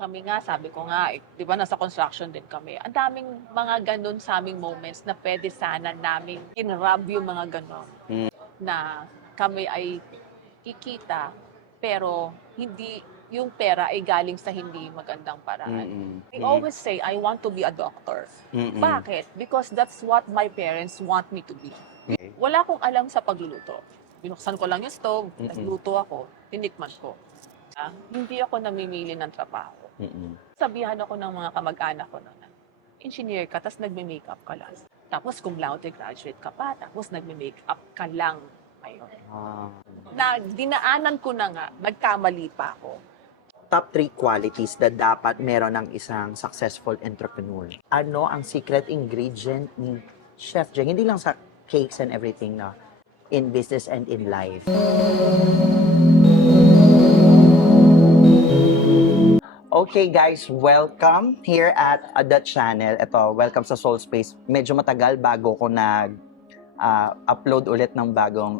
kami nga, sabi ko nga, di ba nasa construction din kami. Ang daming mga ganun sa aming moments na pwede sana namin kinrab yung mga ganun. Na kami ay kikita, pero hindi, yung pera ay galing sa hindi magandang paraan. I always say, I want to be a doctor. Bakit? Because that's what my parents want me to be. Wala akong alam sa pagluluto. Binuksan ko lang yung stove, nagluto ako, tinikman ko. Hindi ako namimili ng trabaho. Sabihan ako ng mga kamag-anak ko na, engineer ka, tapos nagme-makeup ka lang. Tapos cum laude graduate ka pa, tapos nagme-makeup ka lang ngayon. Na dinaanan ko na nga, nagkamali pa ako. Top 3 qualities na dapat meron ng isang successful entrepreneur. Ano ang secret ingredient ni Chef Jeng? Hindi lang sa cakes and everything na in business and in life. Okay guys, welcome here at the channel. Ito, welcome sa Soul Space. Medyo matagal bago ko upload ulit ng bagong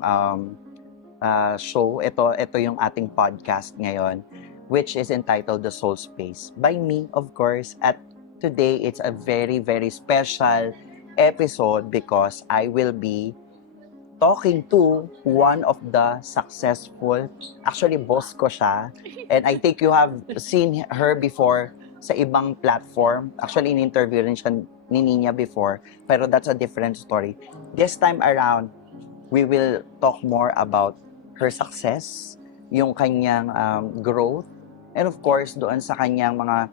show. Ito yung ating podcast ngayon, which is entitled The Soul Space. By me, of course. At today, it's a very, very special episode because I will be talking to one of the successful, actually boss ko siya, and I think you have seen her before sa ibang platform. Actually, in-interview rin siya ni Nina before, pero that's a different story. This time around, we will talk more about her success, yung kanyang growth, and of course, doon sa kanyang mga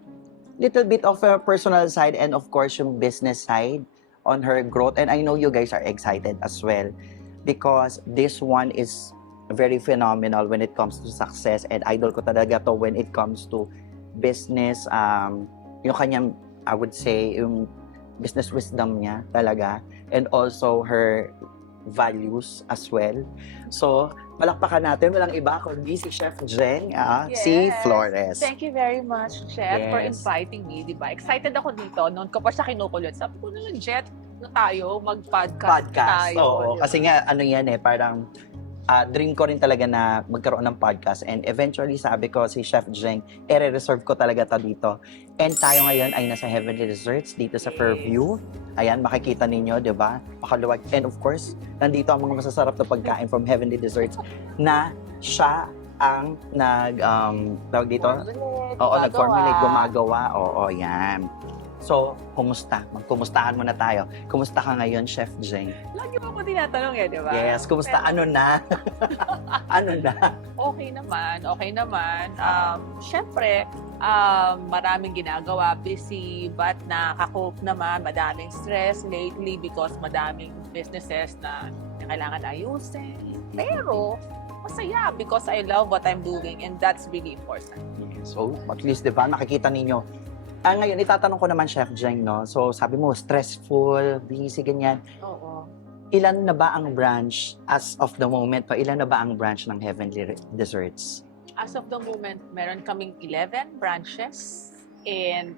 little bit of a personal side and of course, yung business side on her growth. And I know you guys are excited as well because this one is very phenomenal when it comes to success, and idol ko talaga to when it comes to business, yung kanyang, I would say, yung business wisdom niya talaga, and also her values as well. So, palakpakan natin, walang iba kundi si Chef Jeng, si Flores. Thank you very much, Chef, for Yes. inviting me, di ba? Excited ako dito. Noon ko pa siya kinukulot. Sabi ko na, Jet, na tayo, mag-podcast tayo. Oo, di ba? kasi nga, ano yan parang dream ko rin talaga na magkaroon ng podcast, and eventually sabi ko si Chef Jeng, reserve ko talaga to dito. And tayo ngayon ay nasa Heavenly Desserts dito sa Fairview. Ayan, makikita ninyo, di ba? Makaluwag. And of course, nandito ang mga masasarap na pagkain from Heavenly Desserts na siya ang tawag dito? Oo, nag-formulate, gumagawa. Oo, yan. So, kumusta? Magkumustahan muna tayo. Kumusta ka ngayon, Chef Jeng? Lagi mo ko tinatanong di ba? Yes, kumusta? Ano na? Ano na? Okay naman. Syempre, maraming ginagawa, busy, but nakaka-cope naman, madaming stress lately because madaming businesses na kailangan ayusin. Pero, masaya because I love what I'm doing, and that's really important. So, at least, di ba, nakikita ninyo. Ngayon, itatanong ko naman, Chef Jeng, no? So, sabi mo, stressful, busy, ganyan. Oo. Ilan na ba ang branch, as of the moment, ilan na ba ang branch ng Heavenly Desserts? As of the moment, meron kaming 11 branches. And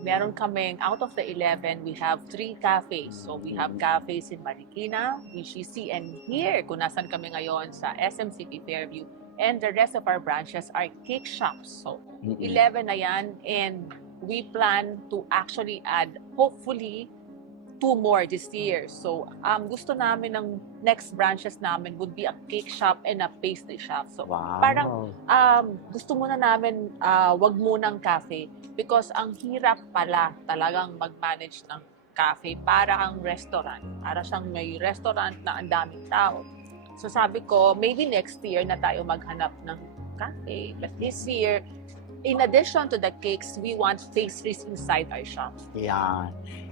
meron kaming, out of the 11, we have 3 cafes. So we have cafes in Marikina, BGC, and here, kung nasan kami ngayon sa SMCP Fairview. And the rest of our branches are cake shops. So 11 na yan. And we plan to actually add, hopefully, 2 more this year. So, gusto namin ng next branches namin would be a cake shop and a pastry shop. So, Wow. parang gusto muna namin wag munang cafe because ang hirap pala talagang mag-manage ng cafe para ang restaurant. Para siyang may restaurant na ang daming tao. So, sabi ko, maybe next year na tayo maghanap ng cafe. But this year, in addition to the cakes, we want pastries inside our shop. Yan.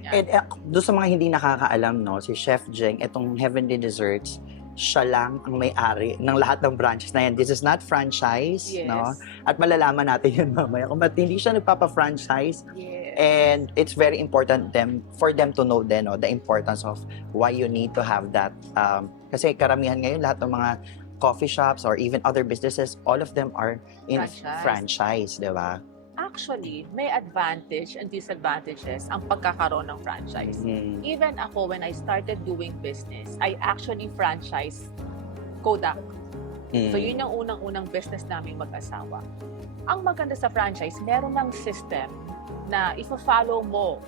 And doon sa mga hindi nakakaalam, no, si Chef Jeng, itong Heavenly Desserts, siya lang ang may-ari ng lahat ng branches na yan. This is not franchise, Yes. no? At malalaman natin yun mamaya kung ba't hindi siya nagpapa-franchise. Yes. And it's very important for them to know then, no, the importance of why you need to have that. Kasi karamihan ngayon, lahat ng mga coffee shops or even other businesses, all of them are in franchise, di ba? Actually, may advantage and disadvantages ang pagkakaroon ng franchise. Even ako, when I started doing business, I actually franchised Kodak. Mm. So, yun yung unang-unang business namin mag-asawa. Ang maganda sa franchise, meron ng system na i-follow mo.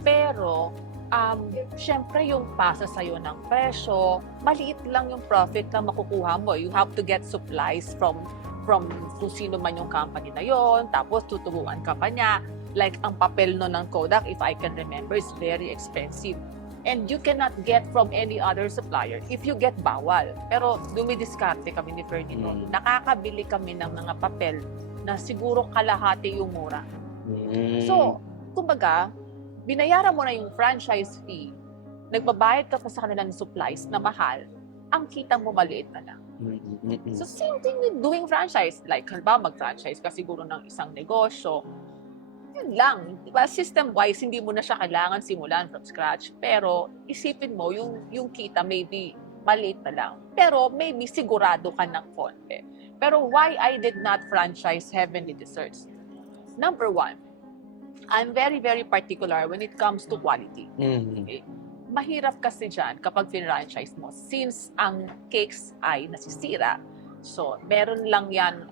Pero, syempre yung pasa sa'yo ng presyo, maliit lang yung profit na makukuha mo. You have to get supplies from kung sino man yung company na yon, tapos tutubuan ka pa niya. Like, ang papel no ng Kodak, if I can remember, is very expensive. And you cannot get from any other supplier if you get bawal. Pero dumidiskarte kami ni Ferdinand. Nakakabili kami ng mga papel na siguro kalahati yung mura. So, kumbaga, binayaran mo na yung franchise fee, nagbabayad ka pa sa kanila ng supplies na mahal, ang kita mo maliit na lang. So, same thing with doing franchise. Like, halimbawa, mag-franchise ka siguro ng isang negosyo. Yun lang. Diba? System-wise, hindi mo na siya kailangan simulan from scratch. Pero, isipin mo, yung kita maybe maliit na lang. Pero, maybe sigurado ka ng konti. Pero, why I did not franchise Heavenly Desserts? Number one, I'm very, very particular when it comes to quality. Okay? Mahirap kasi dyan kapag franchise mo since ang cakes ay nasisira. So, meron lang yan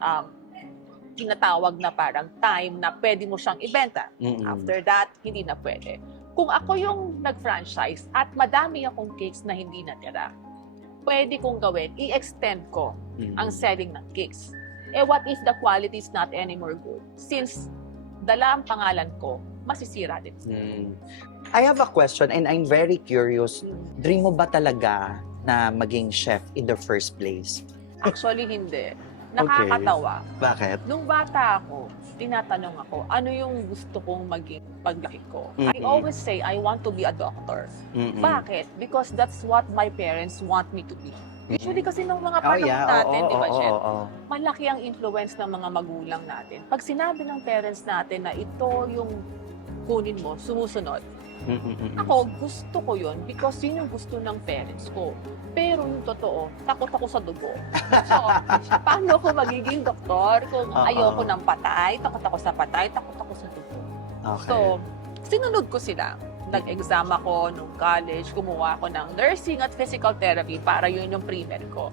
tinatawag na parang time na pwede mo siyang ibenta. After that, hindi na pwede. Kung ako yung nag-franchise at madami akong cakes na hindi natira, pwede kong gawin, i-extend ko ang selling ng cakes. What if the quality is not anymore good? Since dala ang pangalan ko, masisira din. I have a question and I'm very curious. Dream mo ba talaga na maging chef in the first place? Actually, hindi. Nakakatawa. Bakit? Nung bata ako, tinatanong ako, ano yung gusto kong maging paglaki ko? I always say, I want to be a doctor. Bakit? Because that's what my parents want me to be. Usually kasi nung mga panahon natin, di ba, Jen? Malaki ang influence ng mga magulang natin. Pag sinabi ng parents natin na ito yung kunin mo, sumusunod. Ako, gusto ko yun because yun yung gusto ng parents ko. Pero yung totoo, takot ako sa dugo. So, paano ako magiging doktor kung ayoko ng patay, takot ako sa patay, takot ako sa dugo. Okay. So, sinunod ko sila. Nag-exam ako nung college, kumuha ako ng nursing at physical therapy para yun yung primer ko.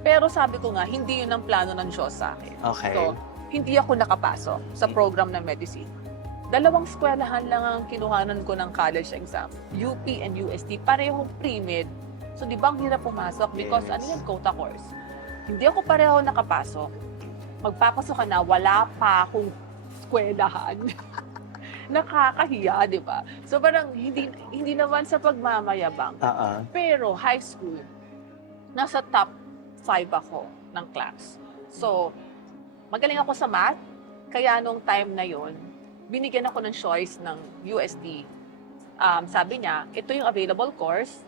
Pero sabi ko nga, hindi yun ang plano ng Diyos sa akin. Okay. So, hindi ako nakapasok sa program ng medicine. 2 eskwelahan lang ang kinuhanan ko ng college exam. UP and UST, parehong pre-med. So, di ba ang hirap pumasok? Because ano yun, quota course. Hindi ako pareho nakapasok. Magpapasok ka na, wala pa akong eskwelahan. Nakakahiya, di ba? So parang hindi naman sa pagmamayabang. Pero high school, nasa top 5 ako ng class. So, magaling ako sa math, kaya nung time na yon, binigyan ako ng choice ng UST. Sabi niya, ito yung available course,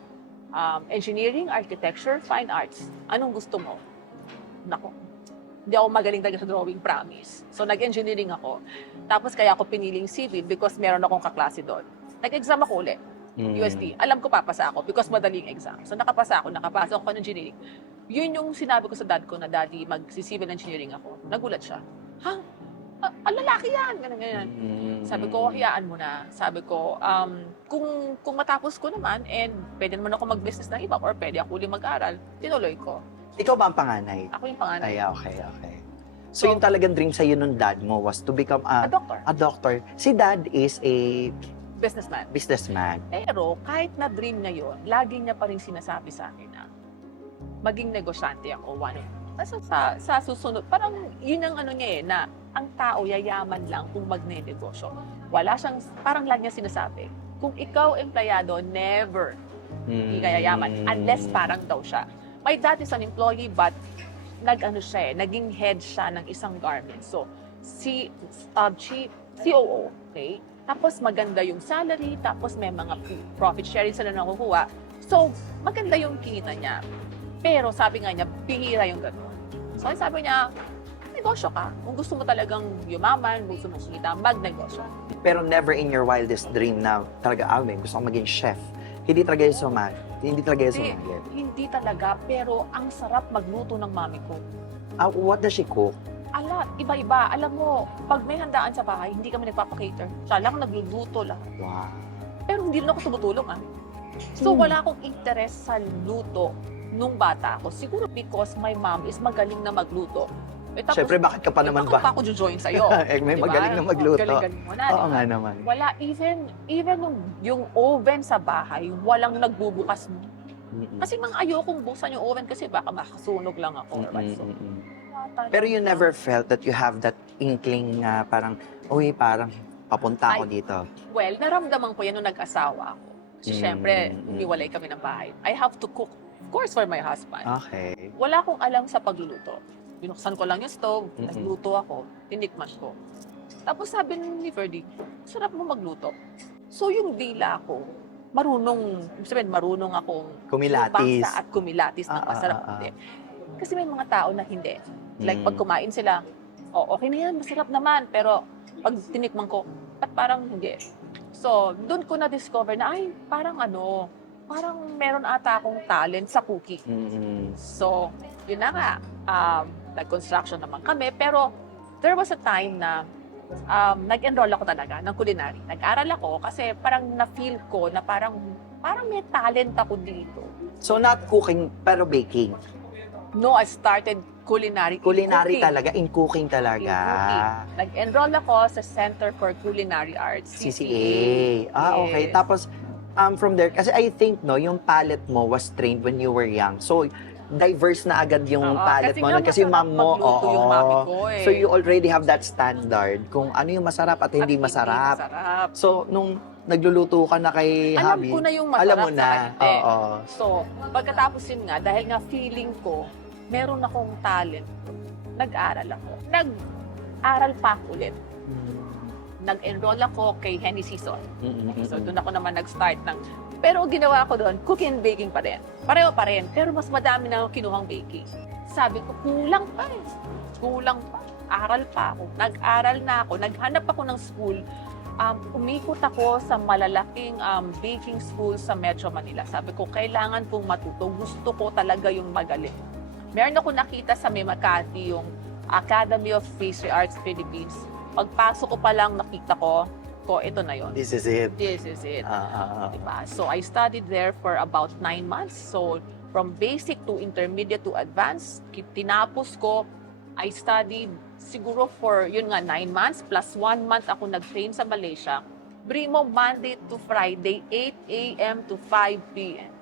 engineering, architecture, fine arts. Anong gusto mo? Nako, hindi ako magaling talaga sa drawing, promise. So, nag-engineering ako. Tapos, kaya ako piniling civil because meron akong kaklase doon. Nag-exam ako ulit, UST. Alam ko papasa ako because madaling exam. So, nakapasa ako, nakapasok ako ng engineering. Yun yung sinabi ko sa dad ko na, Daddy, mag-civil engineering ako. Nagulat siya. Ha? Ang lalaki yan! Ganyan. Sabi ko, hayaan mo na. Sabi ko, kung matapos ko naman and pwede naman ako mag-business ng iba or pwede ako ulit mag-aral, tinuloy ko. Ikaw ba ang panganay? Ako yung panganay. Ay, okay. So, yung talagang dream sa'yo nung dad mo was to become A doctor. a doctor. Si dad is a Businessman. businessman. Pero kahit na dream niya yun, lagi niya pa rin sinasabi sa akin na maging negosyante ako. Sa susunod, parang yun ang ano niya na ang tao yayaman lang kung magne-negosyo. Wala siyang, parang lang niya sinasabi, kung ikaw empleyado, never hindi ka yayaman. Unless parang daw siya. My dad is an employee but naging head siya ng isang garment. So, COO, okay? Tapos maganda yung salary, tapos may mga profit sharing sila nakukuha. So, maganda yung kita niya. Pero sabi nga niya, bihira yung gano'n. So, sabi niya, negosyo ka. Kung gusto mo talagang yumaman, gusto mo kita, magnegosyo. Pero never in your wildest dream na talaga, gusto kong maging chef. Hindi talaga yung sumali. Hindi talaga yung sumali. Hindi talaga, pero ang sarap magluto ng mami ko. What does she cook? Iba-iba. Alam mo, pag may handaan sa bahay, hindi kami nagpapakater. Siya lang nagluluto lahat. Wow. Pero hindi rin ako tumutulong, So, wala akong interest sa luto. nung bata ako. Siguro because my mom is magaling na magluto. Tapos, Siyempre, bakit ka pa naman bakit ba? pa ako join sa'yo? May Diba? magaling na magluto. Galing-galing mo na, Oo diba? nga naman. Wala, even yung oven sa bahay, walang nagbubukas mo. Kasi ayokong buksan yung oven kasi baka makasunog lang ako. Or what. So, Pero you never felt that you have that inkling na parang, uy, parang papunta ako dito. Well, naramdaman ko yan nung nag-asawa ako. Kasi syempre, umiwalay kami ng bahay. I have to cook, of course, for my husband. Okay. Wala akong alam sa pagluluto. Binuksan ko lang yung stove, nagluto ako, tinikman ko. Tapos sabi ni Ferdy, sarap mo magluto. So yung dila ko, marunong akong Kumilatis. bangsa at kumilatis ng masarap. Hindi. Kasi may mga tao na hindi. Like pag kumain sila, okay na yan, masarap naman. Pero pag tinikman ko, at parang hindi. So, doon ko na-discover na, parang meron ata akong talent sa cooking. So, yun na nga, nag-construction naman kami. Pero there was a time na nag-enroll ako talaga ng culinary. Nag-aral ako kasi parang na-feel ko na parang may talent ako dito. So, not cooking, pero baking. No, I started culinary. Culinary cooking. talaga, in cooking talaga. In cooking. Nag-enroll ako sa Center for Culinary Arts, CCA. Okay. Yes. Tapos, from there, kasi I think, no, yung palate mo was trained when you were young. So, diverse na agad yung palate mo. Kasi mom mo, yung mami ko eh. So, you already have that standard kung ano yung masarap at hindi masarap. So, nung nagluluto ka na kay alam Habi, ko na yung masarap alam mo na. sa hindi. Oo. So, pagkatapos yun nga, dahil nga feeling ko, meron akong talent, nag-aral ako. Nag-aral pa ako ulit. Nag-enroll ako kay Henny Season. So, doon ako naman nag-start ng... Pero ginawa ko doon, cooking and baking pa rin. Pareho pa rin, pero mas madami na akong kinuhang baking. Sabi ko, kulang pa eh. Kulang pa. Aral pa ako. Nag-aral na ako. Naghanap ako ng school. Umikot ako sa malalaking baking school sa Metro Manila. Sabi ko, kailangan kong matuto. Gusto ko talaga yung magaling. Meron ako nakita sa May Makati, yung Academy of Pastry Arts Philippines. Pagpasok ko pa lang, nakita ko, ito na yon. This is it. This is it. Diba? So, I studied there for about 9 months. So, from basic to intermediate to advanced, tinapos ko, I studied siguro for, 9 months, plus 1 month ako nag-train sa Malaysia. Brimo, Monday to Friday, 8 a.m. to 5 p.m.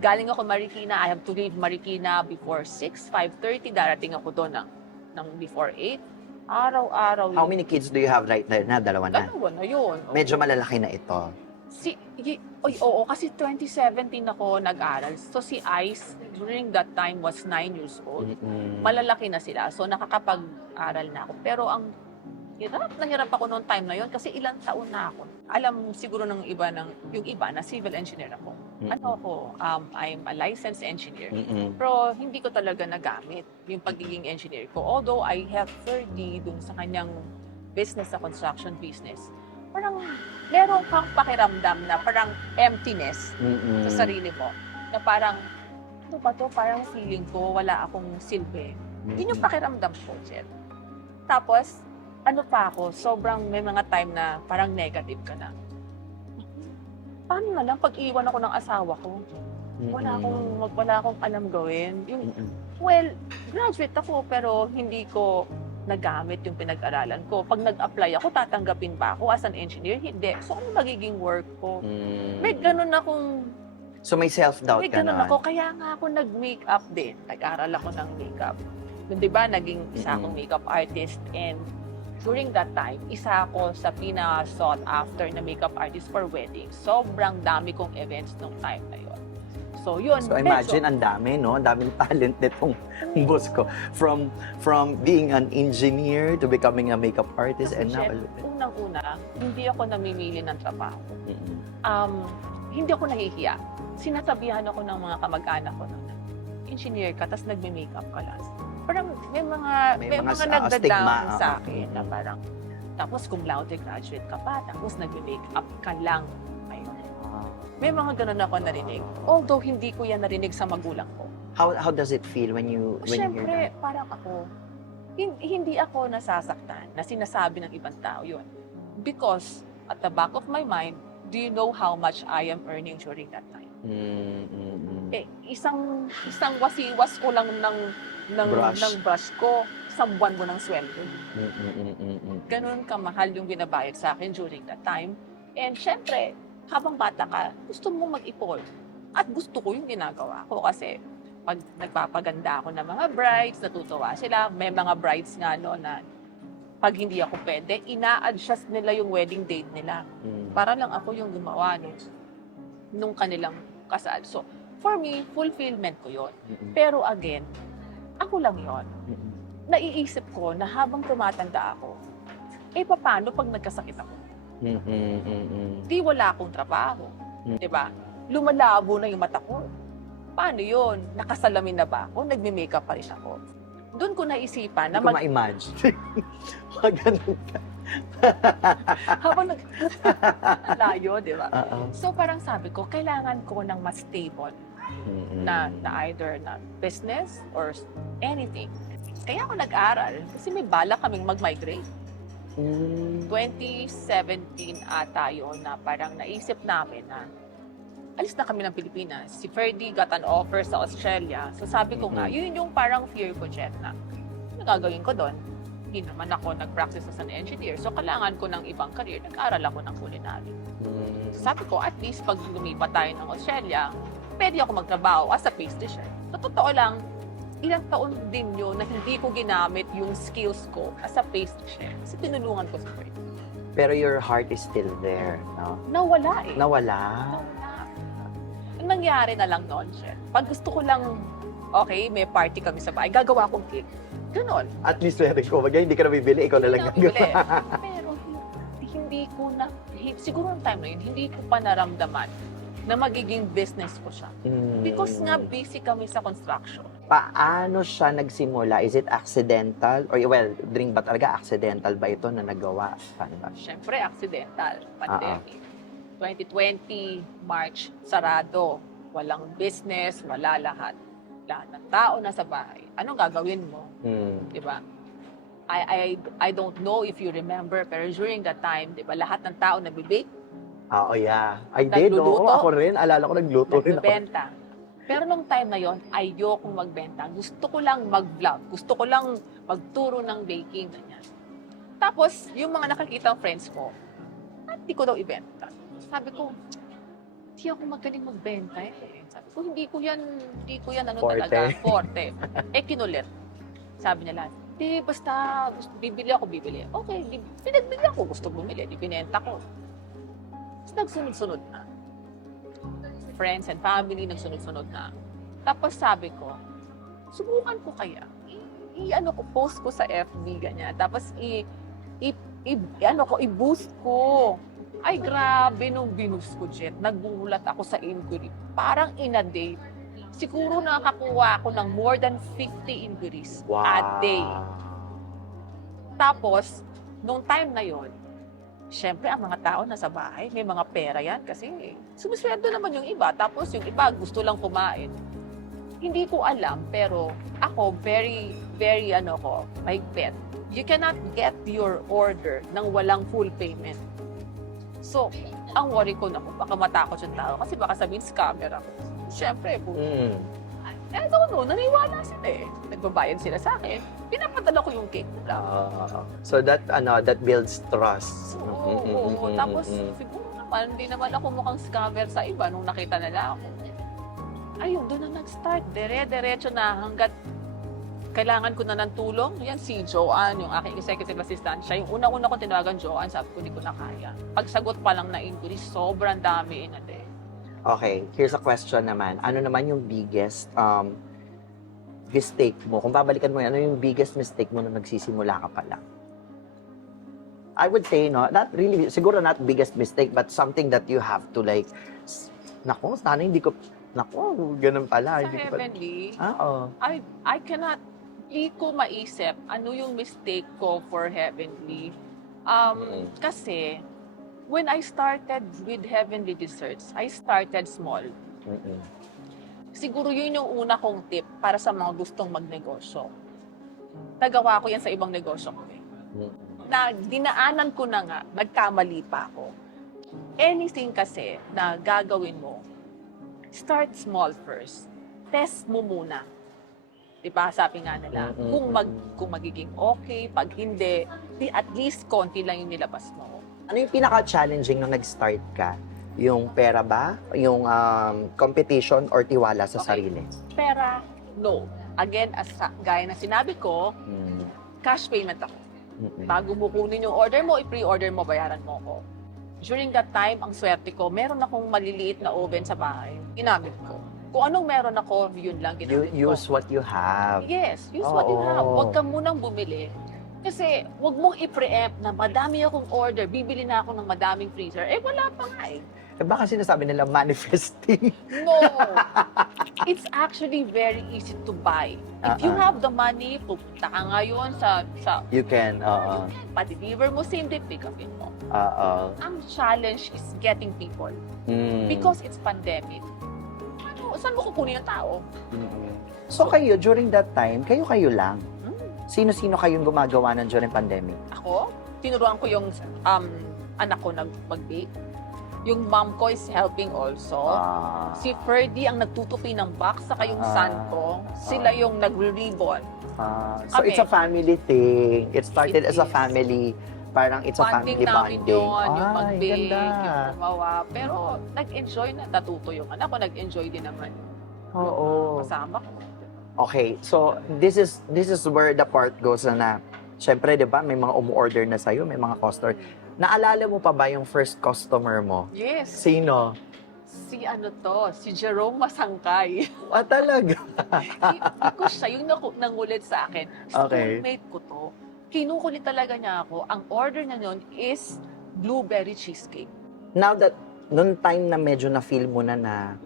Galing ako Marikina, I have to leave Marikina before 6, 5:30, darating ako doon ng before 8. Araw-araw. How many kids do you have right now? Dalawa na. Dalawa na yun. Medyo malalaki na ito. Oo, kasi 2017 ako nag-aral. So si Ice, during that time, was 9 years old. Malalaki na sila. So nakakapag-aral na ako. Pero ang hirap ako noong time na yon kasi ilang taon na ako. Alam siguro yung iba na civil engineer ako. I'm a licensed engineer. Pero hindi ko talaga nagamit yung pagiging engineer ko. Although I have 30 dun sa kanyang business, sa construction business. Parang meron kang pakiramdam na parang emptiness sa sarili mo. Na parang, ano ba to? Parang feeling ko wala akong silbi. Yun yung pakiramdam ko, Jet. Tapos, ano pa ako, sobrang may mga time na parang negative ka na. Paano na lang pag iwan ako ng asawa ko? Wala akong alam gawin. Well, graduate ako pero hindi ko nagamit yung pinag-aralan ko. Pag nag-apply ako, tatanggapin ba ako as an engineer? Hindi. So, ano magiging work ko? May ganun akong... So, may self-doubt may ka ganun naman? ako. Kaya nga ako nag-makeup din. Nag-aral ako ng makeup. Di ba, naging isa akong makeup artist and during that time, isa ako sa pina-sought after na makeup artist for weddings. Sobrang dami kong events nung time na yun. So, yun. So, imagine, ang dami, no? Ang daming talent nitong boss ko. From being an engineer to becoming a makeup artist and now... Unang-una, hindi ako namimili ng trabaho. Hindi ako nahihiya. Sinasabihan ako ng mga kamag-anak ko na engineer ka, tapos nagme-makeup ka lang. Parang may mga nagda-down sa akin na parang, tapos cum laude graduate ka pa, tapos nagme-makeup ka lang. Ayun. May mga ganun ako narinig. Although hindi ko yan narinig sa magulang ko. How does it feel when you hear that? Siyempre, parang ako, hindi ako nasasaktan na sinasabi ng ibang tao yun. Because at the back of my mind, do you know how much I am earning during that time? Eh, isang wasiwas ko lang ng brush ko, isang buwan mo ng sweldo. Ganun kamahal yung binabayad sa akin during that time. And syempre, habang bata ka, gusto mo mag-ipon. At gusto ko yung ginagawa ko kasi pag nagpapaganda ako ng mga brides, natutuwa sila. May mga brides nga no na pag hindi ako pwede, ina-adjust nila yung wedding date nila. Para lang ako yung gumawa nung kanilang kasal. So, for me, fulfillment ko yun. Pero again, ako lang yun. Naiisip ko na habang tumatanda ako, paano pag nagkasakit ako? Di wala akong trabaho. Diba? Lumalabo na yung mata ko. Paano yun? Nakasalamin na ba ako? Nagme-makeup pa rin ako. Doon ko naisipan na Hindi ko ma-imagine. Ganun ka. habang layo, di ba? So parang sabi ko, kailangan ko ng mas stable na either na business or anything. Kaya ako nag-aral kasi may balak kaming mag-migrate. 2017 ata yun na parang naisip namin na alis na kami ng Pilipinas. Si Ferdy got an offer sa Australia. So sabi ko nga, yun yung parang fear ko, Jet, na ano gagawin ko doon? Hindi naman ako nag-practice as an engineer. So kailangan ko ng ibang career. Nag-aral ako ng culinary. So sabi ko, at least pag lumipat tayo ng Australia, pwede ako magtrabaho as a pastry chef. Sa totoo lang, ilang taon din yun na hindi ko ginamit yung skills ko as a pastry chef. Kasi tinulungan ko si Ferdy. Pero your heart is still there, no? Nawala eh. Nawala? Ang nangyari na lang noon, Chef, pag gusto ko lang, okay, may party kami sa bahay, gagawa akong cake. Ganon. At least meron ko. Hindi ka na bibili, ikaw na lang gagawa. Pero hindi ko na, siguro ng time na yun, hindi ko pa naramdaman na magiging business ko siya. Because nga busy kami sa construction. Paano siya nagsimula? Is it accidental? Or well, drink ba talaga accidental ba ito na nagawa? Paano ba? Siyempre, accidental. Pandemic. 2020, March, sarado. Walang business, wala lahat. Lahat ng tao nasa bahay. Anong gagawin mo? Diba? I don't know if you remember, pero during that time, diba, lahat ng tao nabibake. Oo, yeah. I did, no? Ako rin. Alala ko, nagluto rin ako. Nagbebenta. Pero nung time na yon, ayokong magbenta. Gusto ko lang mag-vlog. Gusto ko lang magturo ng baking. Ganyan. Tapos, yung mga nakakita friends ko, hindi ko daw ibenta. Sabi ko, hindi ako magaling magbenta eh. Sabi ko, hindi ko yan ano Forte. talaga, forte. Kinulit. Sabi nila, basta bibili ako. Okay, pinagbili ako, gusto bumili, binenta ko. Tapos nagsunod-sunod na. Friends and family, nagsunod-sunod na. Tapos sabi ko, subukan ko kaya. Post ko sa FB, ganyan. Tapos i-boost ko. Ay, grabe nung binus ko, Jet. Nagbulat ako sa inquiry. Parang in a day. Siguro nakakuha ako ng more than 50 inquiries a day. Tapos, nung time na yon, syempre, ang mga tao nasa bahay, may mga pera yan kasi sumisweldo naman yung iba. Tapos yung iba gusto lang kumain. Hindi ko alam, pero ako, very, very, mahigpit. You cannot get your order nang walang full payment. So, ang worry ko na baka matakot yung tao kasi baka sabihin scammer ako. Siyempre, I don't know, naniwala sila eh. Nagbabayad sila sa akin. Pinapadala ko yung cake nila. So that builds trust. Oo. Tapos, siguro naman, hindi naman ako mukhang scammer sa iba nung nakita nila ako. Ayun, doon na nag-start. Diretso na hanggat kailangan ko na ng tulong. Yan si Joanne, yung aking executive assistant. Siya yung una-una ko tinawagan Joanne, sabi ko, hindi ko na kaya. Pagsagot pa lang na inquiry, sobrang dami in a day. Okay, here's a question naman. Ano naman yung biggest mistake mo? Kung babalikan mo yan, ano yung biggest mistake mo na nagsisimula ka pa lang? I would say, no, not really, siguro not biggest mistake, but something that you have to like, nako, sana hindi ko, nako, ganun pala. Sa Heavenly, I cannot, hindi ko maisip ano yung mistake ko for Heavenly. Kasi, when I started with Heavenly Desserts, I started small. Siguro yun yung una kong tip para sa mga gustong magnegosyo. Nagawa ko yan sa ibang negosyo ko eh. Na dinaanan ko na nga, nagkamali pa ako. Anything kasi na gagawin mo, start small first. Test mo muna. Diba? Sabi nga nila, kung magiging okay, pag hindi, at least konti lang yung nilabas mo. Ano yung pinaka-challenging nung nag-start ka? Yung pera ba? Yung competition or tiwala sa Okay. sarili? Pera, no. Again, gaya na sinabi ko, cash payment ako. Bago mo kunin yung order mo, i-pre-order mo, bayaran mo ko. During that time, ang swerte ko, meron akong maliliit na oven sa bahay. Ginamit ko. Kung anong meron ako, yun lang You ginamit ko. use what you have. Yes, use what you have. Oo. Huwag ka munang bumili. Kasi huwag mong i-preempt na madami akong order, bibili na ako ng madaming freezer. Eh, wala pa nga eh. Eh, baka sinasabi nila manifesting. No. It's actually very easy to buy. If you have the money, pupunta ka ngayon sa You can, oo. pa-deliver mo, same day pick upin mo. Oo. Ang challenge is getting people. Because it's pandemic. Ano, saan mo kukunin ng tao? So kayo, during that time, kayo lang? Hmm. Sino-sino kayong gumagawa ng during pandemic? Ako, tinuruan ko yung anak ko mag-bake. Yung mom ko is helping also. Si Ferdy ang nagtutupi ng box, saka yung son ko, sila yung nag-ribbon. So Kami. it's a family thing. It started It as a is. family, parang it's a family Namin bonding. yun, yung Ay, mag-bake, ganda. yung gumawa. Pero nag-enjoy na, natuto yung anak ko, nag-enjoy din naman. Oo. Kasama ko. Okay, so this is where the part goes na syempre, 'di ba, may mga umu-order na sa'yo, may mga customer. Naalala mo pa ba yung first customer mo? Yes. Sino? Si si Jerome Masangkay. Talaga? Hindi ko siya, yung nangulit sa akin. Okay. Schoolmate ko to. Kinukulit talaga niya ako. Ang order na nun is blueberry cheesecake. Now that, noong time na medyo na-feel mo na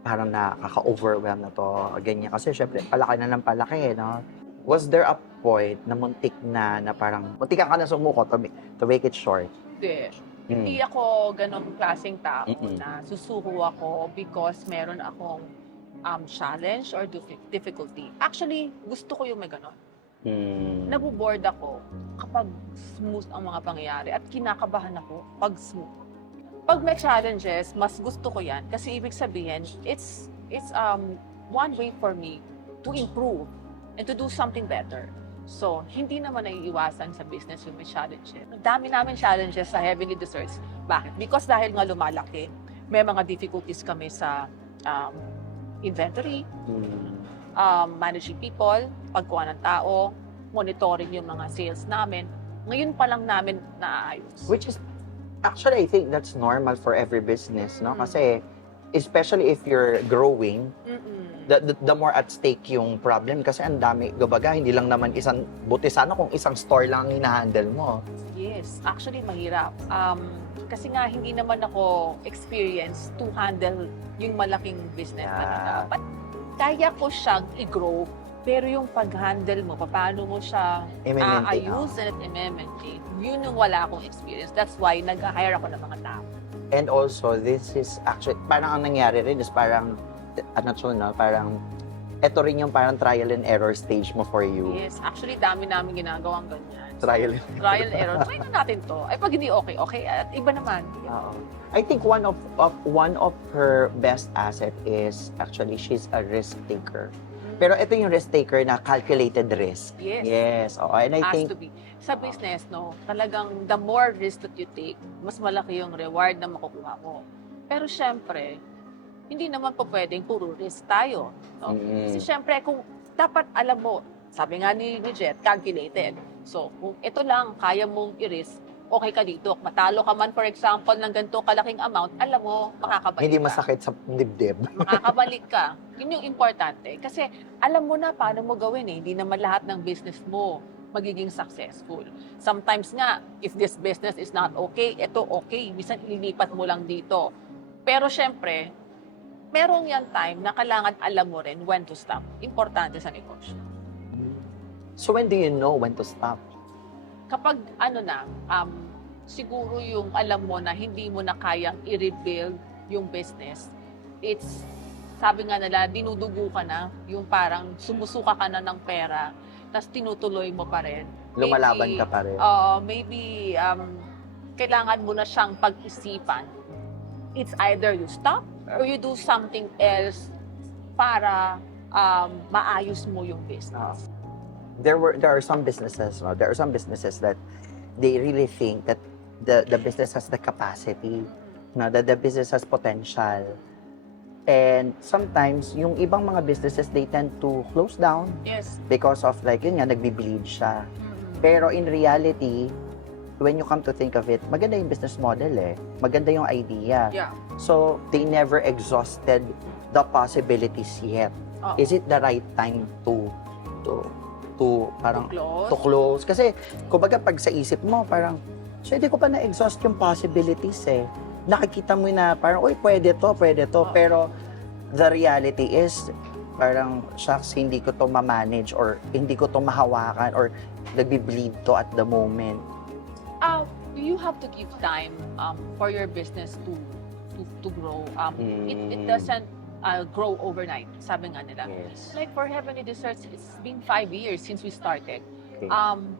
parang nakaka-overwhelm na to, ganyan. Kasi syempre, palaki na ng palaki, no? Was there a point na muntik na parang, muntik ka na sumuko to make it short? Hindi ako ganong klaseng tao Mm-mm. na susuko ako because meron akong challenge or difficulty. Actually, gusto ko yung may ganon. Nabuboard ako kapag smooth ang mga pangyayari at kinakabahan ako pag smooth. Pag may challenges, mas gusto ko yan kasi ibig sabihin, it's one way for me to improve and to do something better. So, hindi naman naiiwasan sa business yung may challenges. Ang dami namin challenges sa Heavenly Desserts. Bakit? Because dahil nga lumalaki, may mga difficulties kami sa inventory, managing people, pagkuha ng tao, monitoring yung mga sales namin. Ngayon pa lang namin naaayos. Which is, actually, I think that's normal for every business, no? Kasi, especially if you're growing, the more at stake yung problem kasi ang dami, gabaga, hindi lang naman buti sana kung isang store lang ang hinahandle mo. Yes, actually mahirap. Kasi nga hindi naman ako experienced to handle yung malaking business talaga. But kaya ko siyang i-grow, pero yung pag-handle mo, paano mo siya aayusin at i-maintain, yun yung wala akong experience. That's why nag-hire ako ng mga tao. And also, this is actually, parang ang nangyari rin is parang, parang, ito rin yung parang trial and error stage mo for you. Yes, actually dami namin ginagawang ganyan. Trial and error. Try na natin to. Ay, pag hindi okay, at iba naman. Oo. I think one of her best asset is actually she's a risk taker. Pero ito yung risk taker na calculated risk. Yes. Yes. Oo. And I Has think to be. Sa business, no, talagang the more risk that you take, mas malaki yung reward na makukuha mo. Pero syempre, hindi naman po pwedeng puro risk tayo. No? Kasi syempre, kung dapat alam mo, sabi nga ni Jet, calculated. So, kung ito lang, kaya mong i-risk, okay ka dito. Matalo ka man, for example, ng ganito kalaking amount, alam mo, makakabalik hindi ka. masakit sa dibdib. Makakabalik ka. Yun yung importante. Kasi alam mo na paano mo gawin eh. Hindi naman lahat ng business mo magiging successful. Sometimes nga, if this business is not okay, ito okay. Minsan ililipat mo lang dito. Pero syempre, merong yan time na kailangan alam mo rin when to stop. Importante sa negosyo. So when do you know when to stop? Kapag siguro yung alam mo na hindi mo na kayang i-rebuild yung business, it's, sabi nga nila, dinudugo ka na, yung parang sumusuka ka na ng pera, tapos tinutuloy mo pa rin. Lumalaban ka pa rin. Maybe kailangan mo na siyang pag-isipan. It's either you stop or you do something else para maayos mo yung business. There are some businesses, there are some businesses that they really think that the business has the capacity, that the business has potential. And sometimes, yung ibang mga businesses, they tend to close down Yes. because of like, yun nga, nagbi-bleed siya. Mm-mm. Pero in reality, when you come to think of it, maganda yung business model eh. Maganda yung idea. Yeah. So, they never exhausted the possibilities yet. Oo. Is it the right time to parang Close. to close? Kasi, kumbaga pag sa isip mo, parang, so hindi ko pa na-exhaust yung possibilities eh. Nakikita mo na parang, uy, pwede to. Pero, the reality is, parang, shucks, hindi ko to ma-manage or hindi ko to mahawakan or nagbi-bleed to at the moment. You have to give time for your business to grow. It doesn't grow overnight, sabi nga nila. Yes. Like for Heavenly Desserts, it's been 5 years since we started. Okay.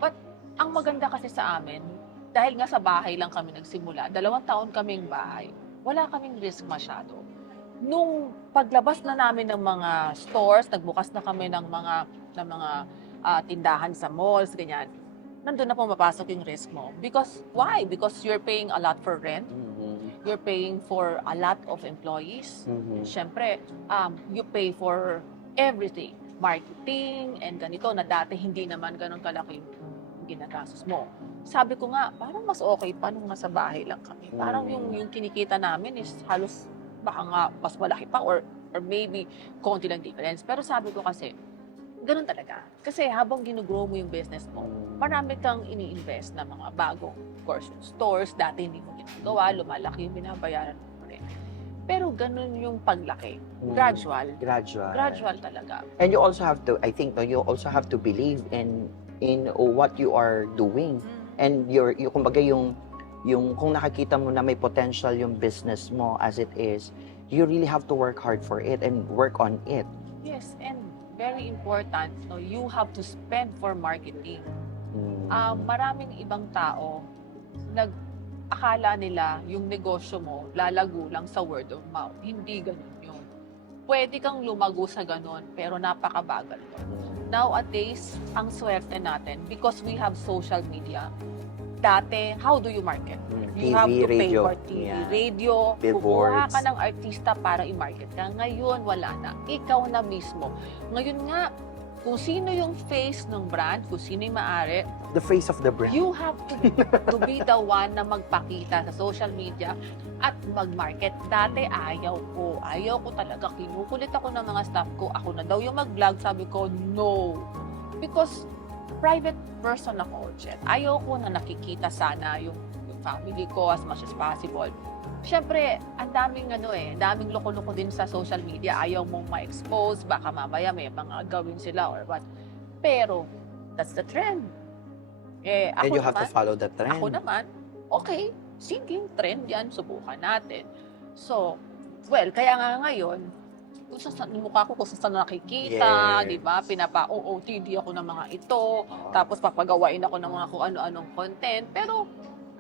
But ang maganda kasi sa amin, dahil nga sa bahay lang kami nagsimula, 2 taon kaming bahay, wala kaming risk masyado. Nung paglabas na namin ng mga stores, nagbukas na kami ng mga tindahan sa malls, ganyan, nandun na pumapasok yung risk mo. Because, why? Because you're paying a lot for rent, you're paying for a lot of employees, syempre, you pay for everything. Marketing and ganito na dati hindi naman ganun kalaki yung ginagastos mo. Sabi ko nga, parang mas okay pa nung nasa bahay lang kami. Parang yung kinikita namin is halos baka nga mas malaki pa or maybe konti lang difference. Pero sabi ko kasi, ganun talaga. Kasi habang ginugrow mo yung business mo, marami kang ini-invest na mga bagong course stores. Dati hindi mo ginagawa, lumalaki yung binabayaran mo rin. Pero ganun yung paglaki. Gradual. Gradual talaga. And you also have to, I think, you also have to believe in what you are doing. And kumbaga yung kung nakikita mo na may potential yung business mo as it is, you really have to work hard for it and work on it. Yes, and very important, so you have to spend for marketing. Maraming ibang tao, akala nila yung negosyo mo lalago lang sa word of mouth. Hindi ganun yun. Pwede kang lumago sa ganun, pero napakabagal mo. Nowadays, ang swerte natin, because we have social media, dati, how do you market? You TV, have to pay radio. for TV, Yeah. radio, kukuha ka ng artista para i-market ka. Ngayon, wala na. Ikaw na mismo. Ngayon nga, kung sino yung face ng brand, kung sino yung maaari, The face of the brand. you have to be the one na magpakita sa social media at mag-market. Dati, ayaw ko talaga. Kinukulit ako ng mga staff ko. Ako na daw yung mag-vlog. Sabi ko, no. Because private person ako, Jet. Ayaw ko na nakikita sana yung family ko as much as possible. Siyempre, ang daming daming loko-loko din sa social media. Ayaw mong ma-expose, baka mamaya may mga gawin sila or what. Pero, that's the trend. Ako And you have to naman, follow the trend. Ako naman, okay, sige, trend yan, subukan natin. So, well, kaya nga ngayon, kung sa mukha ko kung saan nakikita, Yes. di ba? Pinapa-OOTD ako ng mga ito, tapos papagawain ako ng mga kung ano-anong content. Pero,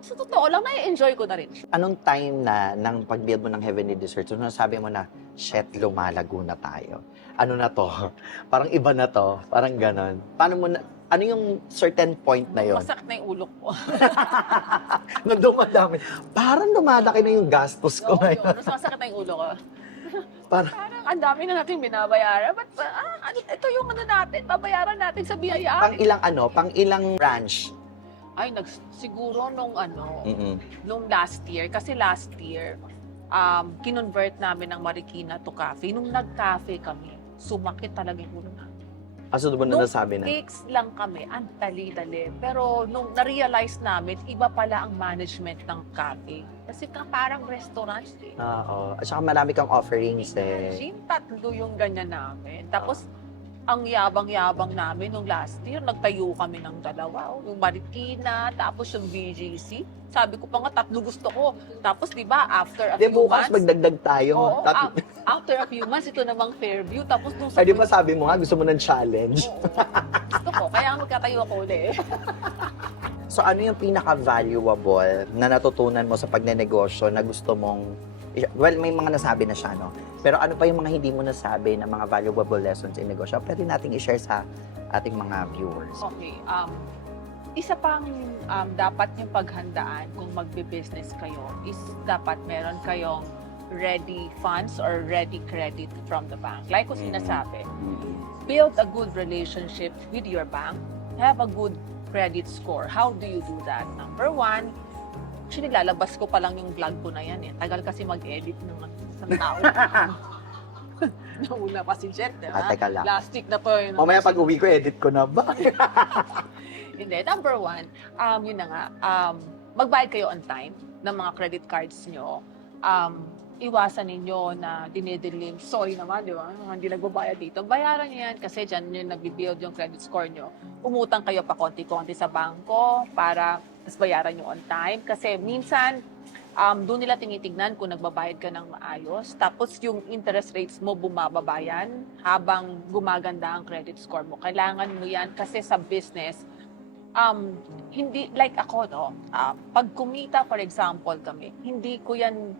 sa totoo lang, na-enjoy ko na rin siya. Anong time na ng pag-build mo ng Heavenly Desserts, so nasabi mo na, shit, lumalago na tayo. Ano na to? Parang iba na to. Parang ganon. Ano yung certain point na yon? Masakit na yung ulo ko. Nung dumadami, parang lumalaki na yung gastos ko Oo, ngayon. mas masakit na yung ulo ko. Parang, Parang ang dami na natin binabayaran. But, ito yung natin, babayaran natin sa biyaya. pang ilang branch? Ay, siguro nung Mm-mm. nung last year, kasi last year, kinonvert namin ng Marikina to cafe. Nung nag-cafe kami, sumakit talaga yung ulo namin. Aso mo na Nung nasabi na? cakes lang kami, ang dali-dali. Pero nung na-realize namin, iba pala ang management ng cafe. Kasi parang restaurants eh. Oo. At saka marami kang offerings eh. Imagine, 3 yung ganyan namin. Tapos, ang yabang-yabang namin nung last year, nagtayo kami ng 2. Yung Marikina, tapos yung BGC. Sabi ko pa nga, 3 gusto ko. Tapos, di ba, after a Di few bukas months, magdagdag tayo. oo, after a few months, ito namang Fairview. Tapos, nung Ay, di ba sabi mo nga, gusto mo ng challenge? Oo, gusto ko. Kaya magkatayo ako ulit. So ano yung pinaka-valuable na natutunan mo sa pagnenegosyo na gusto mong Well, may mga nasabi na siya, no? Pero ano pa yung mga hindi mo nasabi na mga valuable lessons in negosyo? Pwede nating i-share sa ating mga viewers. Okay. Isa pang dapat yung paghandaan kung magbe-business kayo is dapat meron kayong ready funds or ready credit from the bank. Like ko sinasabi, build a good relationship with your bank, have a good credit score. How do you do that? Number one, actually lalabas ko pa lang yung vlog ko na yan eh. Tagal kasi mag-edit ng isang tao. Nauna pa si Jet, di ba? Teka lang. Last week na po yun. Mamaya pag uwi ko, edit ko na ba? Hindi. Number one, yun na nga, magbayad kayo on time ng mga credit cards nyo. Iwasan ninyo na dinidilim. Sorry naman, di ba? Hindi nagbabayad dito. Bayaran nyo yan kasi dyan yung nag-build yung credit score nyo. Umutang kayo pa konti-konti sa bangko para mas bayaran nyo on time. Kasi minsan, doon nila tinitignan kung nagbabayad ka ng maayos. Tapos yung interest rates mo bumababayan habang gumaganda ang credit score mo. Kailangan mo yan kasi sa business, hindi, like ako, no? Pag kumita, for example, kami, hindi ko yan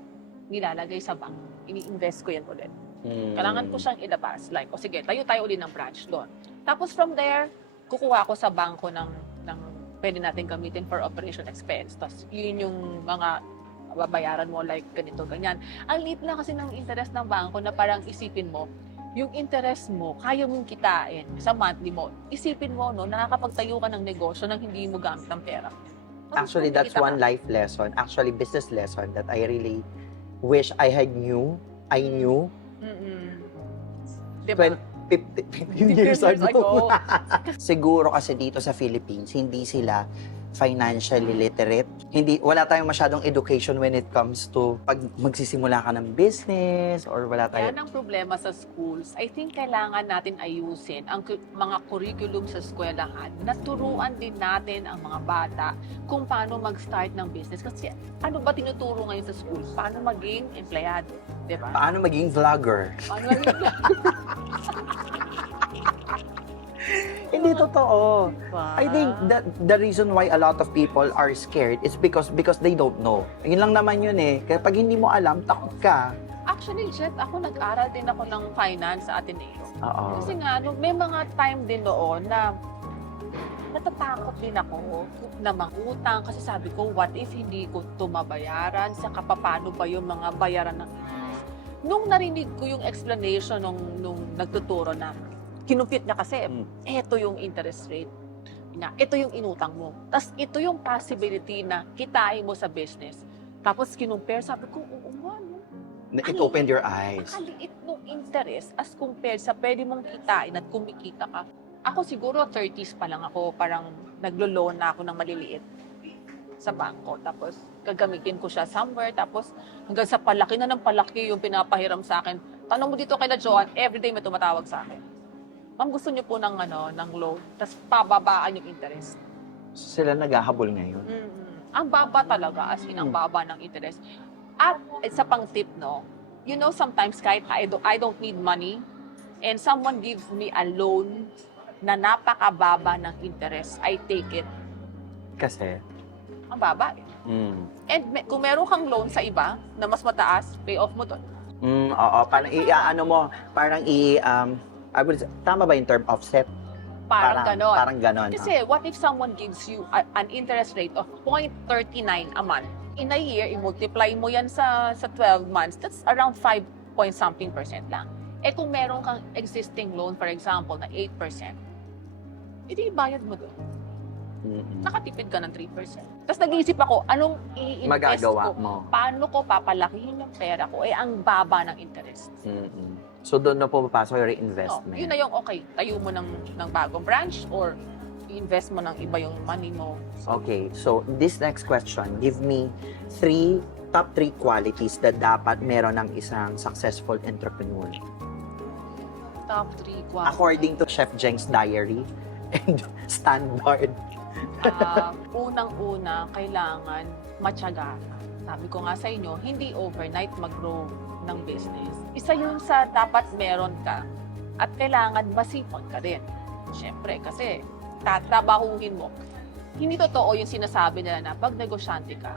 nilalagay sa bank. Ini-invest ko yan ulit. Kailangan ko siyang ilabas. Like, o sige, tayo ulit ng branch doon. Tapos from there, kukuha ko sa bangko ng pwede natin gamitin for operation expense. Tapos yun yung mga babayaran mo like ganito, ganyan. Ang liit lang kasi ng interest ng bangko na parang isipin mo, yung interest mo, kaya mong kitain sa monthly mo. Isipin mo, no, nakakapagtayo ka ng negosyo nang hindi mo gamit ang pera. Actually, that's one life lesson. Actually, business lesson that I really wish I knew. Diba? 50 years ago. Siguro kasi dito sa Philippines, hindi sila financially literate. Wala tayong masyadong education when it comes to pag magsisimula ka ng business or wala Yan tayong... ang problema sa schools. I think kailangan natin ayusin ang mga curriculum sa eskwelahan. Naturuan din natin ang mga bata kung paano mag-start ng business. Kasi ano ba tinuturo ngayon sa school? Paano maging empleyado? Diba? Paano maging vlogger? Paano maging Hindi totoo. Diba? I think that the reason why a lot of people are scared is because they don't know. Yun lang naman yun eh. Kaya pag hindi mo alam, takot ka. Actually, Jet, ako nag-aral din ako ng finance sa Ateneo. Oo. Kasi nga, may mga time din noon na natatakot din ako na mangutang kasi sabi ko, what if hindi ko ito mabayaran? Saka paano ba yung mga bayaran ng interest? Nung narinig ko yung explanation nung nagtuturo na, kinumpit niya kasi, eto yung interest rate. Ito yung inutang mo. Tapos ito yung possibility na kitain mo sa business. Tapos kinumpare, sabi ko, oo nga, no? It opened your eyes. Kaliit nung interest as compared sa pwede mong kitain at kumikita ka. Ako siguro 30s pa lang ako, parang naglo-loan na ako ng maliliit sa bangko. Tapos gagamitin ko siya somewhere. Tapos hanggang sa palaki na ng palaki yung pinapahiram sa akin. Tanong mo dito kay na Joan, everyday may tumatawag sa akin. Ma'am, gusto niyo po ng loan, tapos pababaan yung interest. Sila naghahabol ngayon. Ang baba talaga, as in, ang baba ng interest. At isa pang tip, no, you know, sometimes kahit I don't need money, and someone gives me a loan na napakababa ng interest, I take it. Kasi? Ang baba eh. And kung meron kang loan sa iba na mas mataas, pay off mo doon. Oo, parang tama ba yung term offset? Parang ganon. Parang ganon. Kasi what if someone gives you an interest rate of 0.39 a month? In a year, i-multiply mo yan sa 12 months, that's around 5-point-something% lang. Eh kung meron kang existing loan, for example, na 8%, edi bayad mo doon. Nakatipid ka ng 3%. Tapos nag-iisip ako, anong i-invest magagawa ko? mo? Paano ko papalakihin yung pera ko? Eh, ang baba ng interest. So doon na pumapasok yung reinvestment. Yun na yung, okay, tayo mo ng bagong branch or i-invest mo ng iba yung money mo. Okay, so this next question, give me top 3 qualities that dapat meron ng isang successful entrepreneur. Top 3 qualities. According to Chef Jeng's diary and standard. Unang-una, kailangan matyaga. Sabi ko nga sa inyo, hindi overnight mag-grow ng business. Isa yun sa dapat meron ka at kailangan masipag ka din. Siyempre, kasi tatrabahuhin mo. Hindi totoo yung sinasabi nila na pag negosyante ka,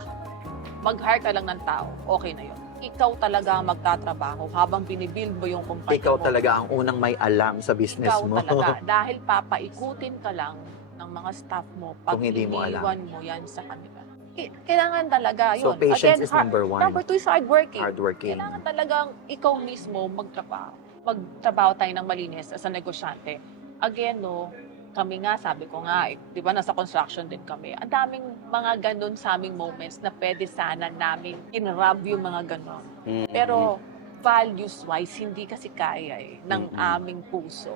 mag-hire ka lang ng tao, okay na yun. Ikaw talaga ang magtatrabaho habang binibuild mo yung kumpanya Ikaw mo. talaga ang unang may alam sa business Ikaw mo. talaga. Dahil papaikutin ka lang ng mga staff mo pag Kung hindi mo alam. iniwan mo yan sa kanila. Kailangan talaga So, yun. patience Again, is number one. Number 2 is hardworking. Hardworking. Kailangan talagang ikaw mismo magtrabaho. Magtrabaho tayo ng malinis as a negosyante. Again, no, kami nga, sabi ko nga, di ba, nasa construction din kami. Ang daming mga ganun sa aming moments na pwede sana namin in-rub yung mga ganun. Pero values-wise, hindi kasi kaya ng aming puso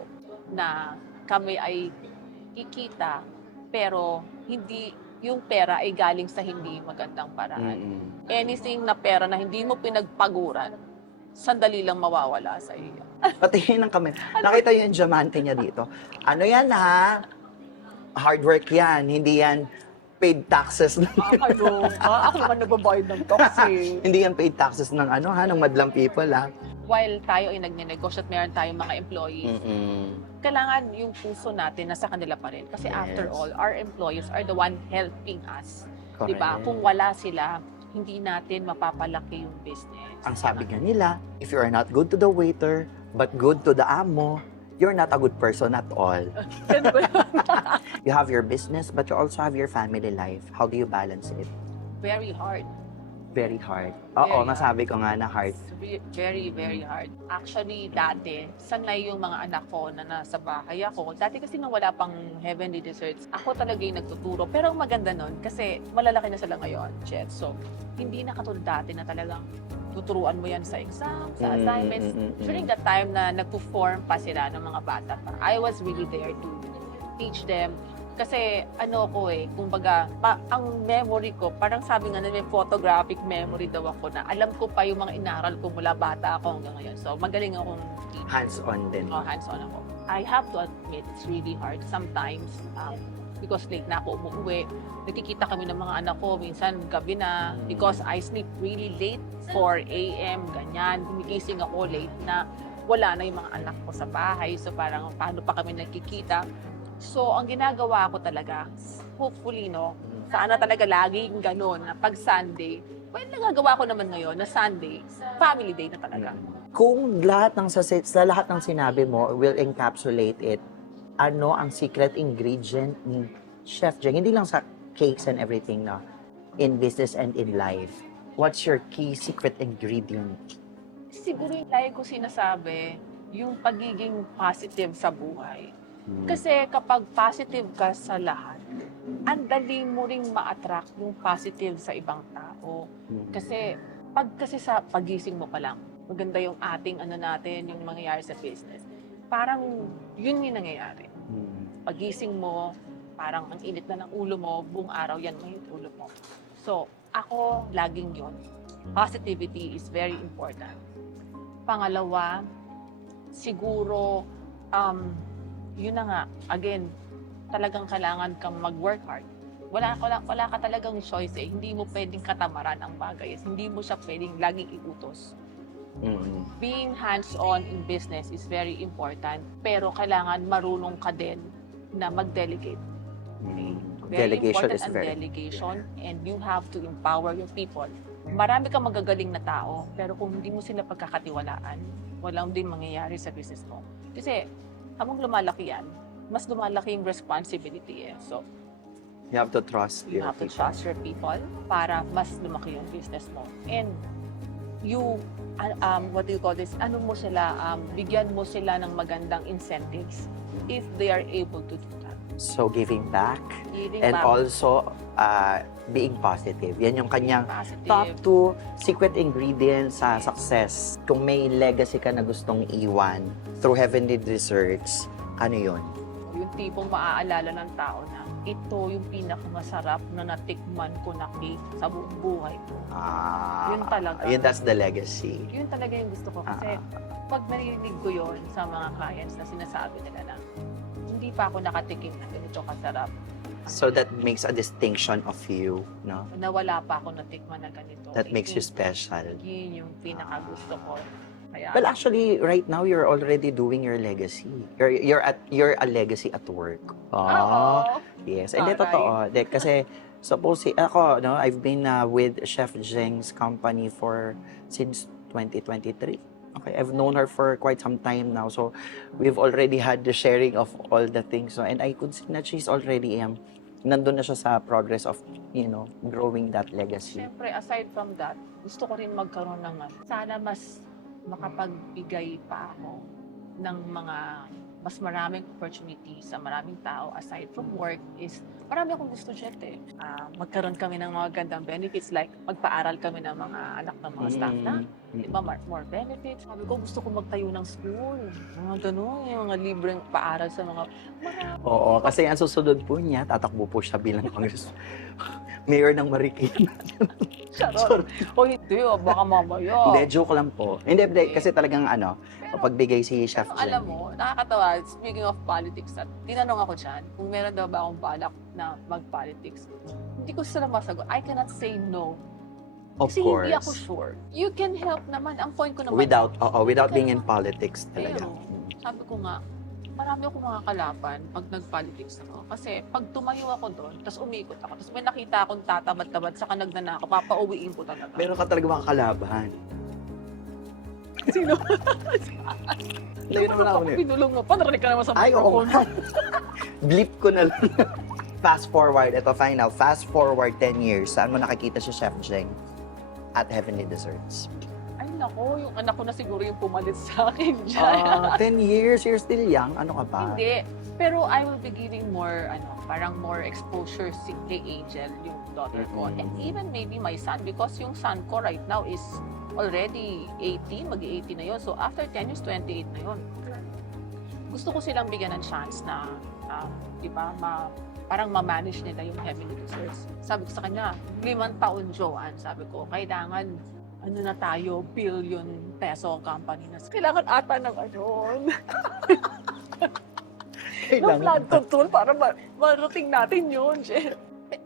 na kami ay kikita, pero hindi yung pera ay galing sa hindi magandang paraan. Anything na pera na hindi mo pinagpaguran, sandali lang mawawala sa iyo. Patingin ng kami. Nakita yung diamante niya dito. Ano yan ha? Hard work yan. Hindi yan paid taxes. Ako naman nagbabayad ng taxi. Hindi yan paid taxes ng ano ha? Ng madlang people ha? While tayo ay nagnenegosyo at meron tayong mga employees, kailangan yung puso natin nasa kanila pa rin. Kasi after all, our employees are the one helping us. Diba? Kung wala sila, hindi natin mapapalaki yung business. Ang sabi nga nila, if you are not good to the waiter, but good to the amo, you're not a good person at all. You have your business, but you also have your family life. How do you balance it? Very hard. Very hard. Oo, Very masabi ko nga na hard. Very, very hard. Actually, dati, sanay yung mga anak ko na nasa bahay ako. Dati kasi nung wala pang Heavenly Desserts, ako talaga yung nagtuturo. Pero ang maganda nun, kasi malalaki na sila ngayon, Chet. So, hindi na katulad dati na talagang tuturuan mo yan sa exam, sa assignments. During that time na nagpo-form pa sila ng mga bata pa, I was really there to teach them. Kasi ano ko kumbaga, ang memory ko, parang sabi nga na may photographic memory daw ako na alam ko pa yung mga inaral ko mula bata ako hanggang ngayon. So magaling akong teacher. Hands-on din. Hands-on ako. I have to admit, it's really hard sometimes because late na ako umuwi. Nakikita kami ng mga anak ko, minsan gabi na, because I sleep really late, 4 a.m., ganyan. Gumigising ako late na, wala na yung mga anak ko sa bahay. So parang paano pa kami nagkikita. So, ang ginagawa ko talaga, hopefully, no, sana talaga laging ganun, na pag Sunday, well, nagagawa ko naman ngayon na Sunday, family day na talaga. Kung lahat sa lahat ng sinabi mo will encapsulate it, ano ang secret ingredient ni Chef Jeng? Hindi lang sa cakes and everything na in business and in life. What's your key secret ingredient? Siguro yung lagi ko sinasabi, yung pagiging positive sa buhay. Kasi kapag positive ka sa lahat, ang dali mo ring ma-attract yung positive sa ibang tao. Kasi kasi sa pagising mo pa lang, maganda yung ating natin, yung mangyayari sa business. Parang yun yung nangyayari. Pagising mo, parang ang init na ng ulo mo, buong araw yan may ulo mo. So, ako laging yun. Positivity is very important. Pangalawa, siguro, yun na nga, again, talagang kailangan kang mag-work hard. Wala ka talagang choice Hindi mo pwedeng katamaran ang bagay. Hindi mo siya pwedeng laging iutos. Being hands-on in business is very important. Pero kailangan marunong ka din na mag-delegate. Okay? Very important ang delegation and you have to empower your people. Marami kang magagaling na tao, pero kung hindi mo sila pagkakatiwalaan, walang din mangyayari sa business mo. Kasi habang lumalaki yan, mas lumalaki yung responsibility So, you have to trust you have to trust your people para mas lumaki yung business mo. And you, what do you call this? Bigyan mo sila ng magandang incentives if they are able to do that. So, giving back Giving and back. also being positive. Yan yung kanyang Positive. top 2 secret ingredients sa success. Kung may legacy ka na gustong iwan through Heavenly Desserts, ano yun? Yung tipong maaalala ng tao na ito yung pinakamasarap na natikman ko na cake sa buong buhay ko. Yun talaga. Yun, that's the legacy. Yun talaga yung gusto ko kasi pag narinig ko yun sa mga clients na sinasabi nila na hindi pa ako nakatikim na ganito kasarap. So that makes a distinction of you, no? Na wala pa ako natikman na ganito. That makes you special. Yun yung pinakagusto ko. Kaya, Well, actually, right now you're already doing your legacy. You're a legacy at work. Oo. Yes, hindi Taray. totoo. Kasi Suppose ako, no, I've been with Chef Jeng's company since 2023. Okay, I've known her for quite some time now. So, we've already had the sharing of all the things. No? And I could see that she's already, nandun na siya sa progress of, growing that legacy. Siyempre, aside from that, gusto ko rin magkaroon ng sana mas makapagbigay pa ako ng mga mas maraming opportunities sa maraming tao aside from work is marami akong gusto, Jet, eh. Magkaroon kami ng mga gandang benefits like magpaaral kami ng mga anak ng mga staff na. Di ba, more benefits. Sabi ko, gusto ko magtayo ng school. Mga ganun, yung mga libreng paaral sa mga Oo, kasi ang susunod po niya, tatakbo po siya bilang Mayor ng Marikina. Charot. O hindi, baka mamaya. Hindi, joke lang po. Hindi, kasi talagang pagbigay si Chef Pero Jen. alam mo, nakakatawa, speaking of politics, at tinanong ako dyan, kung meron daw ba akong balak na mag-politics. Hindi ko sila masagot. I cannot say no. Of Kasi course. hindi ako sure. You can help naman. Ang point ko naman. Without being in politics talaga. Pero, sabi ko nga, marami akong mga kalaban pag nag-politics ako. Kasi pag tumayo ako doon, tapos umikot ako, tapos may nakita akong tatamad-tamad, saka nagnanako, papauwiin ko talaga. Meron ka talaga mga kalaban. Sino? Hindi naman ako niya. Pinulong mo pa, narinig ka naman sa Ay, oo. microphone. Blip ko na lang. Fast forward, ito final. Fast forward 10 years. Saan mo nakikita si Chef Jeng at Heavenly Desserts? Ay nako, yung anak ko na siguro yung pumalit sa akin dyan. 10 years, you're still young. Ano ka pa? Hindi. Pero I will be giving more, parang more exposure kay Angel, yung daughter ko. Mm-hmm. And even maybe my son, because yung son ko right now is already 18, mag-18 na yun. So after 10 years, 28 na yun. Gusto ko silang bigyan ng chance na, di ba, parang ma-manage nila yung Heavenly Desserts. Sabi ko sa kanya, 5 taon, Joanne. Sabi ko, kailangan, na tayo, billion peso company na. Kailangan ata ng ng flood control para marating natin yun, Jen.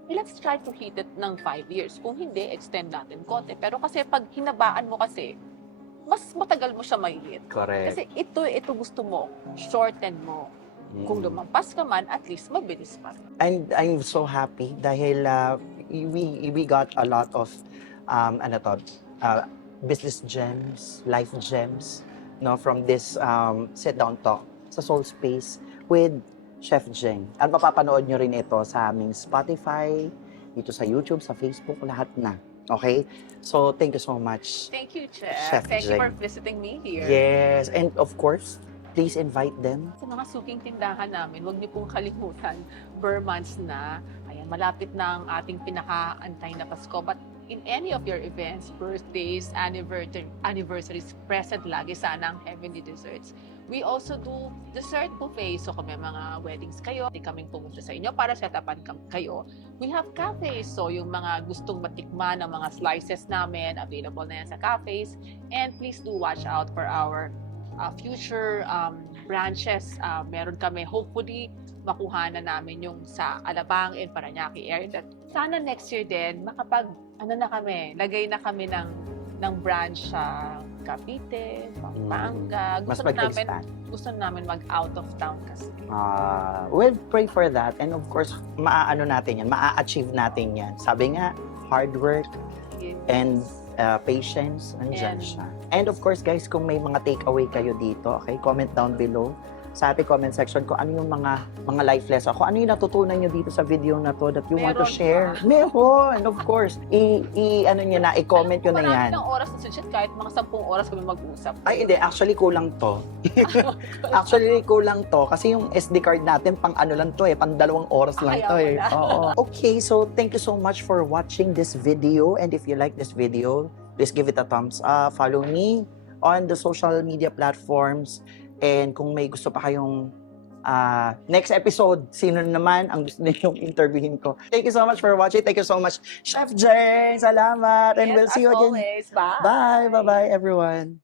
Let's try to hit it ng 5 years. Kung hindi, extend natin konti. Pero kasi pag hinabaan mo kasi, mas matagal mo siya mahihit. Correct. Kasi ito gusto mo, shorten mo. Kung lumampas ka man, at least mabilis pa. And I'm so happy dahil we got a lot of business gems, life gems, no, from this sit-down talk sa Soul Space with Chef Jeng. At mapapanood nyo rin ito sa aming Spotify, dito sa YouTube, sa Facebook, lahat na. Okay? So, thank you so much. Thank you, Chef. Chef Thank you Jeng. for visiting me here. Yes, and of course, please invite them. Sa mga suking tindahan namin, huwag niyo pong kalimutan, Burmans na. Ayan, malapit na ang ating pinaka-antay na Pasko. But in any of your events, birthdays, anniversaries, present lagi sana ang Heavenly Desserts. We also do dessert buffet. So kung may mga weddings kayo, hindi kaming pumunta sa inyo para setapan kayo. We have cafes. So yung mga gustong matikman ng mga slices namin, available na yan sa cafes. And please do watch out for our future branches. Meron kami, hopefully, makuha na namin yung sa Alabang and Parañaque area. Sana next year din, lagay na kami ng branch sa Cavite, Pampanga. Mas mag-expand. Gusto namin mag-out of town kasi. We'll pray for that. And of course, maa-achieve natin yan. Sabi nga, hard work and patience, andyan siya. And of course, guys, kung may mga takeaway kayo dito, okay, comment down below sa ating comment section kung ano yung mga life lesson. Kung ano yung natutunan nyo dito sa video na to that you want to share. Meron, of course. I-comment nyo na yan. Marami ng oras na suggest, kahit mga 10 oras kami mag-usap. Ay, hindi. Actually, kulang to. Kasi yung SD card natin, pang lang to pang 2 oras lang to Oo. Okay, so thank you so much for watching this video. And if you like this video, please give it a thumbs up. Follow me on the social media platforms. And kung may gusto pa kayong next episode, sino naman ang gusto ninyong interviewin ko. Thank you so much for watching. Thank you so much, Chef Jeng. Salamat. And we'll see you again. Always. Bye. Bye. Bye-bye, everyone.